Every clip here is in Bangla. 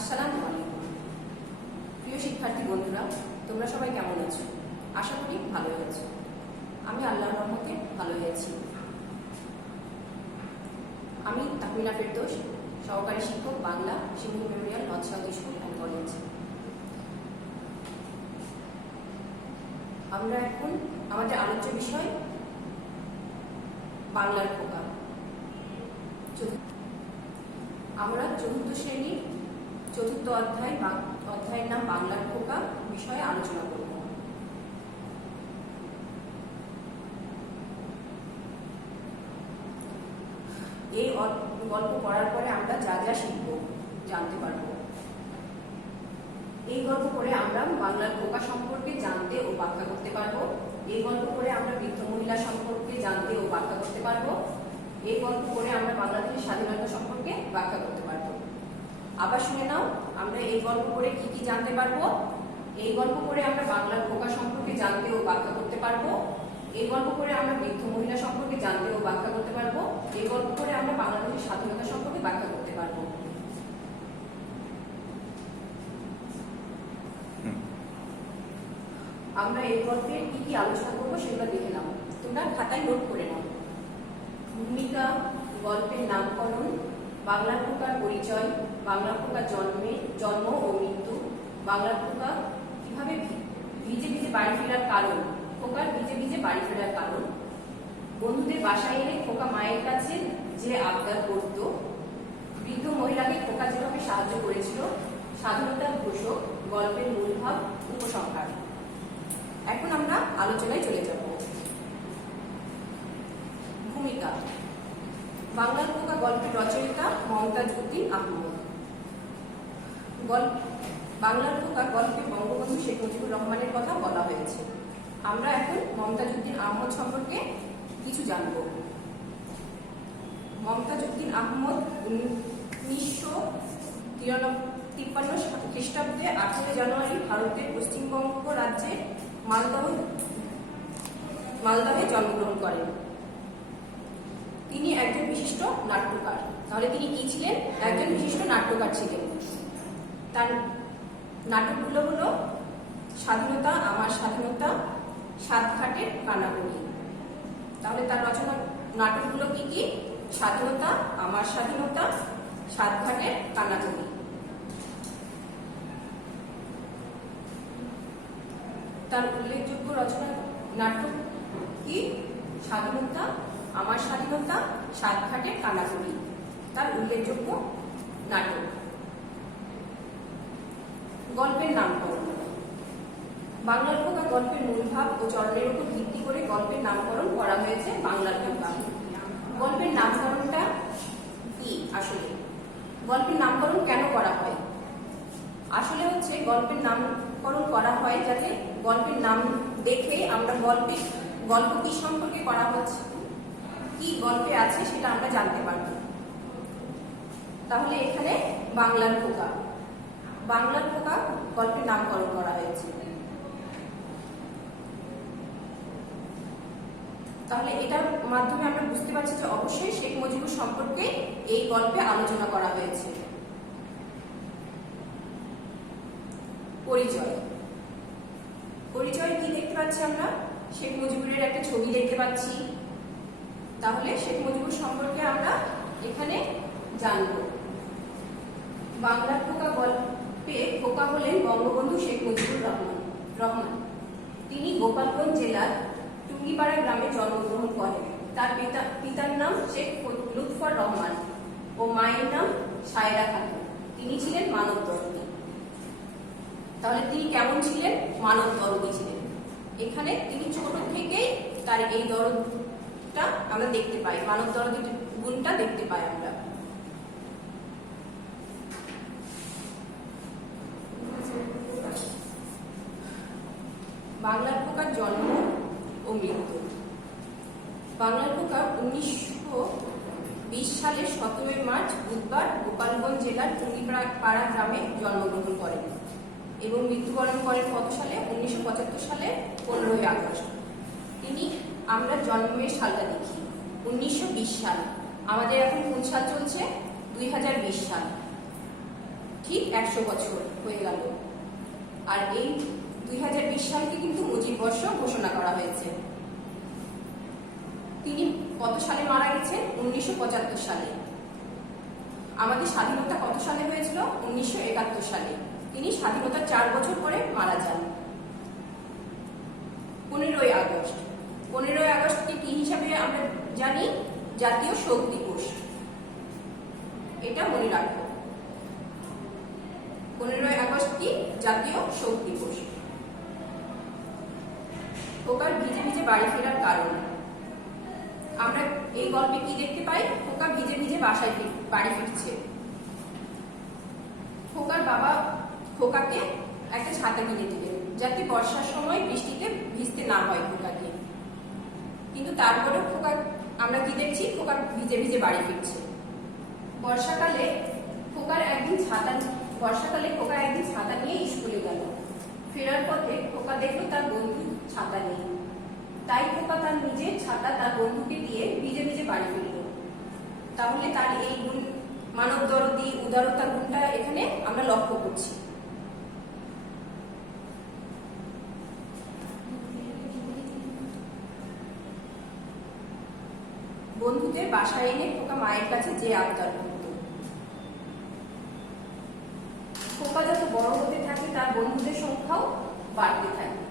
আসসালামু আলাইকুম। প্রিয় শিক্ষার্থী বন্ধুরা, তোমরা সবাই কেমন আছো? আশা করি ভালোই আছো। আমি আল্লাহর রহমতে ভালোই আছি। আমি তাহমিনা ফেরদৌস, সহকারী শিক্ষক, Bangla, Sindhu memorial north south school and college. আমরা এখন আমাদের আলোচ্য বিষয় বাংলার খোকা। আমরা চতুর্থ শ্রেণীর চতুর্থ অধ্যায়ের নাম বাংলার খোকা বিষয়ে আলোচনা করব। এই গল্প পড়ার পরে আমরা যা যা শিখব, জানতে পারব। এই গল্প পড়ে আমরা বাংলার খোকা সম্পর্কে জানতে ও ব্যাখ্যা করতে পারব। এই গল্প পড়ে আমরা বৃদ্ধ মহিলা সম্পর্কে জানতে ও ব্যাখ্যা করতে পারব। এই গল্প পড়ে আমরা বাংলাদেশের স্বাধীনতা সম্পর্কে ব্যাখ্যা করতে পারব। আবার শুনে নাও, আমরা এই গল্প পড়ে কি কি জানতে পারবো। এই গল্প পড়ে আমরা বাংলার খোকা সম্পর্কে জানতে ও ব্যাখ্যা করতে পারবো। এই গল্প পড়ে আমরা বৃদ্ধ মহিলা সম্পর্কে জানতে ও ব্যাখ্যা করতে পারবো। এই গল্প পড়ে আমরা বাংলাদেশের স্বাধীনতা সম্পর্কে ব্যাখ্যা করতে পারবো। আমরা এই গল্পে কি কি আলোচনা করবো সেগুলো দেখে নাও। তোমরা খাতায় নোট করে নাও। ভূমিকা, গল্পের নামকরণ, বাংলা খোকার পরিচয়, বাংলা খোকার জন্ম ও মৃত্যু, বাংলা খোকা কিভাবে ভিজে ভিজে বাড়ি ফেরার কারণ, খোকার ভিজে ভিজে বাড়ি ফেরার কারণ, বন্ধুদের বাসায় এনে খোকা মায়ের কাছে যে আবদার করত, বৃদ্ধ মহিলাকে খোকা যেভাবে সাহায্য করেছিল, স্বাধীনতার ঘোষক, গল্পের মূল ভাব, উপসংহার। এখন আমরা আলোচনায় চলে যাব। ভূমিকা। বাংলার খোকা গল্পের রচয়িতা মমতাজ উদ্দিন আহমদ। বাংলার খোকা গল্পে বঙ্গবন্ধু শেখ মুজিবুর রহমানের কথা বলা হয়েছে। আমরা এখন মমতাজ উদ্দিন আহমদ সম্পর্কে কিছু জানব। মমতাজ উদ্দিন আহমদ 1953 খ্রিস্টাব্দে 18 জানুয়ারি ভারতের পশ্চিমবঙ্গ রাজ্যের মালদহে জন্মগ্রহণ করেন। তিনি একজন বিশিষ্ট নাট্যকার। তাহলে তিনি কি ছিলেন? একজন বিশিষ্ট নাট্যকার ছিলেন। তার নাটকগুলো হলো স্বাধীনতা, আমার স্বাধীনতা, সাতঘাটের কানাকড়ি। তাহলে তার রচনা নাটকগুলো কি কি? স্বাধীনতা, আমার স্বাধীনতা, সাতঘাটের কানাকড়ি। তার উল্লেখযোগ্য রচনা নাটক কি? স্বাধীনতা, আমার স্বাধীনতা, সাতঘাটের কানাকড়ি তার উল্লেখযোগ্য নাটক। গল্পের নামকরণ। বাংলার খোকা গল্পের মূল ভাব ও চরণের উপর ভিত্তি করে গল্পের নামকরণ করা হয়েছে বাংলার খোকা। গল্পের নামকরণটা কি? আসলে গল্পের নামকরণ কেন করা হয়? আসলে হচ্ছে গল্পের নামকরণ করা হয় যাতে গল্পের নাম দেখে আমরা গল্প কি সম্পর্কে করা হচ্ছে, কি গল্পে আছে সেটা আমরা জানতে পারব। তাহলে এখানে বাংলার খোকা গল্পের নামকরণ করা হয়েছে। তাহলে এটার মাধ্যমে আমরা বুঝতে পারছি যে অবশ্যই শেখ মুজিবুর সম্পর্কে এই গল্পে আলোচনা করা হয়েছে। পরিচয় কি দেখতে পাচ্ছি আমরা? শেখ মুজিবুরের একটা ছবি দেখতে পাচ্ছি। তাহলে শেখ মুজিবুর সম্পর্কে আমরা এখানে জানব। বাংলার খোকা গল্পে খোকা হলেন বঙ্গবন্ধু শেখ মুজিবুর রহমান। তিনি গোপালগঞ্জ জেলার টুঙ্গিপাড়া গ্রামে জন্মগ্রহণ করেন। তার পিতার নাম শেখ লুৎফর রহমান ও মায়ের নাম সায়রা খাতুন। তিনি ছিলেন মানব দরদী। তাহলে তিনি কেমন ছিলেন? মানব দরদী ছিলেন। এখানে তিনি ছোট থেকেই তার এই দরদটা আমরা দেখতে পাই, মানব দরদী গুণটা দেখতে পাই আমরা। বাংলার খোকার জন্ম ও মৃত্যু। বাংলার খোকা 1920 সালের 17 মার্চ বুধবার গোপালগঞ্জ জেলার টুঙ্গিপাড়া গ্রামে জন্মগ্রহণ করেন এবং মৃত্যুবরণ করেন কত সালে? 1975 সালে 15 আগস্ট। আমরা জন্মের সালটা দেখি, 1920 সাল। আমাদের এখন কোন সাল চলছে? 2020 সাল। ঠিক 100 বছর হয়ে গেল। আর এই 2020 সালকে কিন্তু মুজিব বর্ষ ঘোষণা করা হয়েছে। তিনি কত সালে মারা গেছেন? 1975 সালে। আমাদের স্বাধীনতা কত সালে হয়েছিল? 1971 সালে। তিনি স্বাধীনতার 4 বছর পরে মারা যান। 15ই আগস্ট। 15ই আগস্টকে কি হিসাবে আমরা জানি? জাতীয় শোক দিবস। এটা মনে রাখবো। 15ই আগস্ট কি? জাতীয় শোক দিবস। খোকার ভিজে ভিজে বাড়ি ফেরার কারণ আমরা এই গল্পে কি দেখতে পাই? খোকা ভিজে ভিজে বাড়ি ফিরছে। খোকার বাবা খোকাকে একটা ছাতা কিনে দিলেন যাতে বর্ষার সময় বৃষ্টিতে ভিজতে না হয় খোকাকে। কিন্তু তারপরে খোকা আমরা কি দেখছি? খোকা ভিজে ভিজে বাড়ি ফিরছে। বর্ষাকালে খোকা একদিন ছাতা নিয়ে স্কুলে গেল। ফেরার পথে খোকা দেখলো তার বন্ধু ছাতা নেই। তাই খোকা তার নিজের ছাতা তার বন্ধুকে দিয়ে ভিজে ভিজে বাড়ি ফিরল। তাহলে তার এই গুণ, মানব দরদি, উদারতা গুণটা এখানে আমরা লক্ষ্য করছি। বন্ধুদের বাসায় এনে খোকা মায়ের কাছে যে আবদার করত। খোকা যত বড় হতে থাকে তার বন্ধুদের সংখ্যাও বাড়তে থাকে।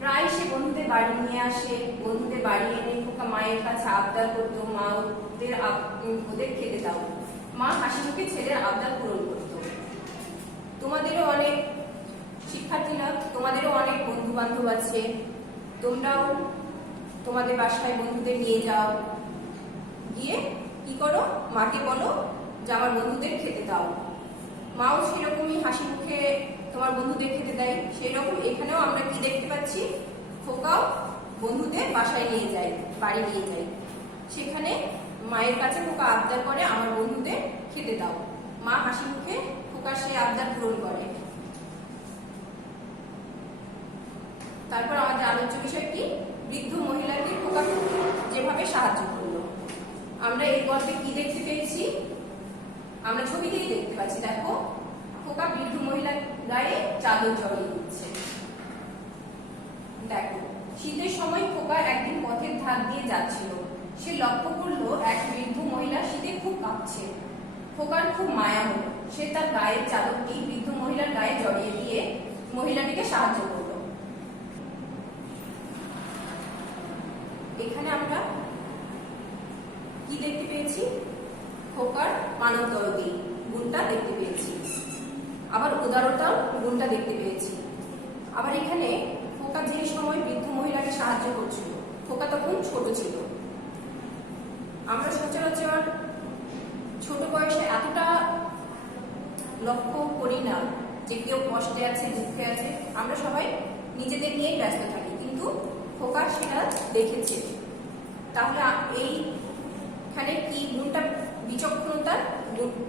প্রায় সে বন্ধুদের বাড়ি নিয়ে আসে। বন্ধুদের বাড়ি এনে খোকা মায়ের কাছে আবদার করতো, মা ওদের খেতে দাও। মা হাসি মুখে ছেলের আবদার পূরণ করত। তোমাদেরও অনেক শিক্ষার্থীরা, তোমাদেরও অনেক বন্ধু বান্ধব আছে। তোমরাও তোমাদের বাসায় বন্ধুদের নিয়ে যাও, গিয়ে কি করো? মাকে বলো যে আমার বন্ধুদের খেতে দাও। মাও সেরকমই হাসি মুখে তোমার বন্ধুদের খেতে দেয়। সেই রকম এখানেও আমরা কি দেখতে পাচ্ছি? খোকাও বন্ধুদের বাসায় নিয়ে যায়, বাড়ি নিয়ে যায়। সেখানে মায়ের কাছে খোকা আবদার করে আমার বন্ধুদের খেতে দাও। মা হাসি মুখে খোকার সেই আবদার পূরণ করে। তারপর আমাদের আলোচ্য বিষয় কি? বৃদ্ধ মহিলাকে খোকা যেভাবে সাহায্য করলো। আমরা এই গল্পে কি দেখতে পেয়েছি? আমরা ছবিতেই দেখতে পাচ্ছি। দেখো, খোকা বৃদ্ধ মহিলার গায়ে চাদর জড়িয়ে দিচ্ছে। দেখো, শীতের সময় খোকা একদিন পথের ধার দিয়ে যাচ্ছিল। সে লক্ষ্য করলো এক বৃদ্ধ মহিলা শীতে খুব কাঁপছে। খোকার খুব মায়া হলো। সে তার গায়ের চাদরটি বৃদ্ধ মহিলার গায়ে জড়িয়ে দিয়ে মহিলাটিকে সাহায্য করলো। এখানে আমরা কি দেখতে পেয়েছি? খোকার মানব দরদি গুণটা দেখতে পেয়েছি, আবার উদারতার গুণটা দেখতে পেয়েছি। আবার এখানে খোকা যে সময় বৃদ্ধ মহিলাকে সাহায্য করছিল, খোকা তখন ছোট ছিল। আমরা সচরাচর ছোট বয়সে এতটা লক্ষ্য করি না যে কেউ কষ্টে আছে, দুঃখে আছে। আমরা সবাই নিজেদের নিয়েই ব্যস্ত থাকি, কিন্তু খোকা সেটা দেখেছে। তাহলে এইখানে কি গুণটা?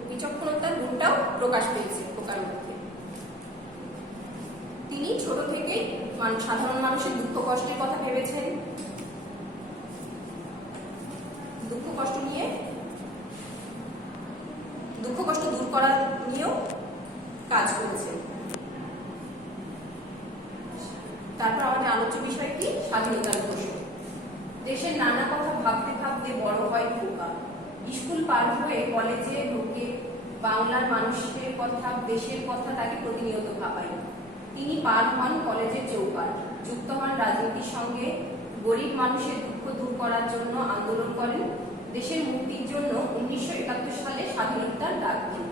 বিচক্ষণতার গুণটাও প্রকাশ পেয়েছে খোকার মধ্যে। তিনি ছোট থেকেই সাধারণ মানুষের দুঃখ কষ্টের কথা ভেবেছেন, দুঃখ কষ্ট দূর করার নিয়েও কাজ করেছেন। তারপর আমাদের আলোচ্য বিষয় কি? স্বাধীনতার ঘোষণা। দেশের নানা কথা ভাবতে ভাবতে বড় হয় খোকা। স্কুল পার হয়ে কলেজে ঢুকে বাংলার মানুষের কথা, দেশের কথা তাকে প্রতিনিয়ত ভাবায়। তিনি পার হন কলেজের চৌপাট, যুক্ত হন রাজনীতির সঙ্গে, গরিব মানুষের দুঃখ দূর করার জন্য আন্দোলন করেন, দেশের মুক্তির জন্য 1971 সালে স্বাধীনতার ডাক দেন।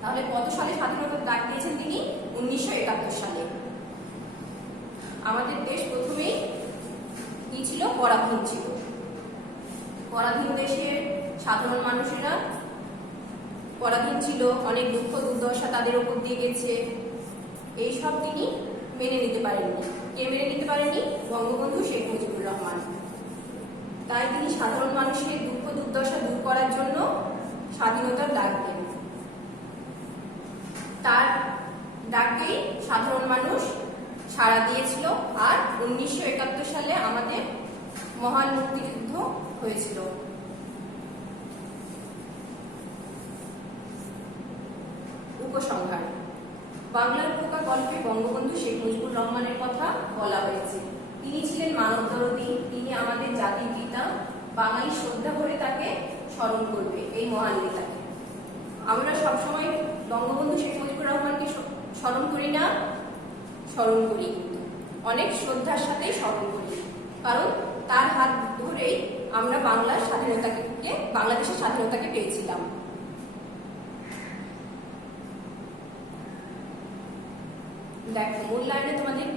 তাহলে কত সালে স্বাধীনতার ডাক দিয়েছেন তিনি? 1971 সালে। আমাদের দেশ প্রথমেই কি ছিল? পরাধীন ছিল। পরাধীন দেশের সাধারণ মানুষেরা পরাধীন ছিল, অনেক দুঃখ দুর্দশা তাদের উপর দিয়ে গেছে। এইসব তিনি মেনে নিতে পারেননি। কে মেনে নিতে পারেনি? বঙ্গবন্ধু শেখ মুজিবুর রহমান। তাই তিনি সাধারণ মানুষের দুঃখ দুর্দশা দূর করার জন্য স্বাধীনতার ডাক দেন। তার ডাকেই সাধারণ মানুষ সাড়া দিয়েছিল। আর 1971 সালে আমাদের মহান মুক্তিযুদ্ধ হয়েছিল। উপসংহার। বাংলার খোকা গল্পে বঙ্গবন্ধু শেখ মুজিবুর রহমানের কথা বলা হয়েছে। তিনি ছিলেন মানবদরদী, তিনি আমাদের জাতির পিতা। বাঙালি শ্রদ্ধা করে তাকে স্মরণ করবে, এই মহান নেতাকে। আমরা সবসময় বঙ্গবন্ধু শেখ মুজিবুর রহমানকে স্মরণ করি না, স্মরণ করি, অনেক শ্রদ্ধার সাথেই স্মরণ করি, কারণ তার হাত ধরেই আমরা বাংলাদেশের স্বাধীনতাকে পেয়েছিলাম। দেখো, মূল্যায়নে তোমাদের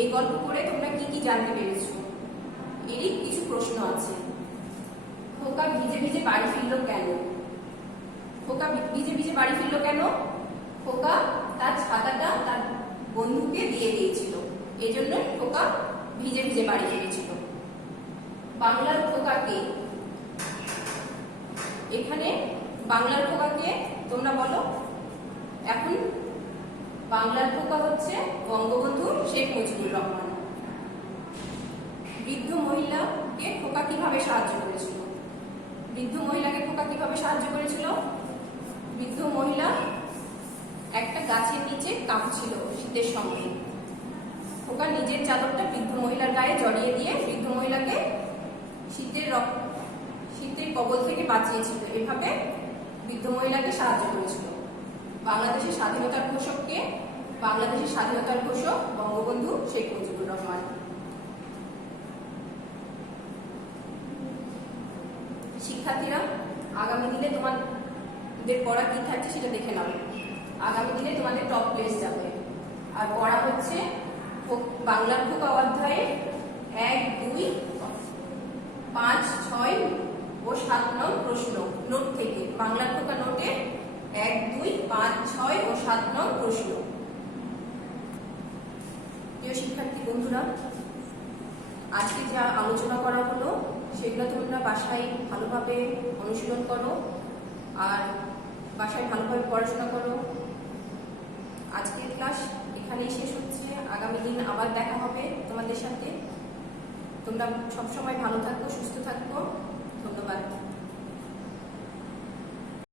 এই গল্প করে তোমরা কি কি জানতে পেরেছো, এরই কিছু প্রশ্ন আছে। খোকা ভিজে ভিজে বাড়ি ফিরল কেন? খোকা ভিজে ভিজে বাড়ি ফিরল কেন? খোকা তার ছাতাটা তার বন্ধুকে দিয়ে দিয়েছিল, এই জন্য খোকা ভিজে ভিজে বাড়ি ফিরেছিল। বাংলার খোকাকে, এখানে বাংলার খোকাকে তোমরা বলো। এখন বাংলার খোকা হচ্ছে বঙ্গবন্ধু শেখ মুজিবুর রহমান। বৃদ্ধ মহিলাকে খোকা কিভাবে সাহায্য করেছিল? বৃদ্ধ মহিলাকে খোকা কিভাবে সাহায্য করেছিল? বৃদ্ধ মহিলা একটা গাছের নিচে কাঁপছিল শীতের সঙ্গে। খোকা নিজের চাদরটা বৃদ্ধ মহিলার গায়ে জড়িয়ে দিয়ে বৃদ্ধ মহিলাকে শীতের কবল থেকে বাঁচিয়েছিল। এভাবে বৃদ্ধ মহিলাকে সাহায্য করেছিল। বাংলাদেশের স্বাধীনতার ঘোষককে? বাংলাদেশের স্বাধীনতার ঘোষক বঙ্গবন্ধু শেখ মুজিবুর রহমান। শিক্ষার্থীরা, আগামী দিনে তোমাদের পড়া কি থাকছে সেটা দেখে নাও। আগামী দিনে তোমাদের টপ প্লেস যাবে। আর পড়া হচ্ছে বাংলার খোকা অধ্যায়ে 1, 2, 5, 6 ও 7 নং প্রশ্ন নোট থেকে। বাংলার খোকা নোটে 1, 2, 5, 6 ও 7 নং প্রশ্ন। প্রিয় শিক্ষার্থী বন্ধুরা, আজকে যা আলোচনা করা হলো সেগুলো তোমরা বাসায় ভালোভাবে অনুশীলন করো আর বাসায় ভালোভাবে পড়াশোনা করো। আজকের ক্লাস এখানেই শেষ হচ্ছে। আগামী দিন আবার দেখা হবে তোমাদের সাথে। তোমরা সবসময় ভালো থাকো, সুস্থ থাকো। ধন্যবাদ।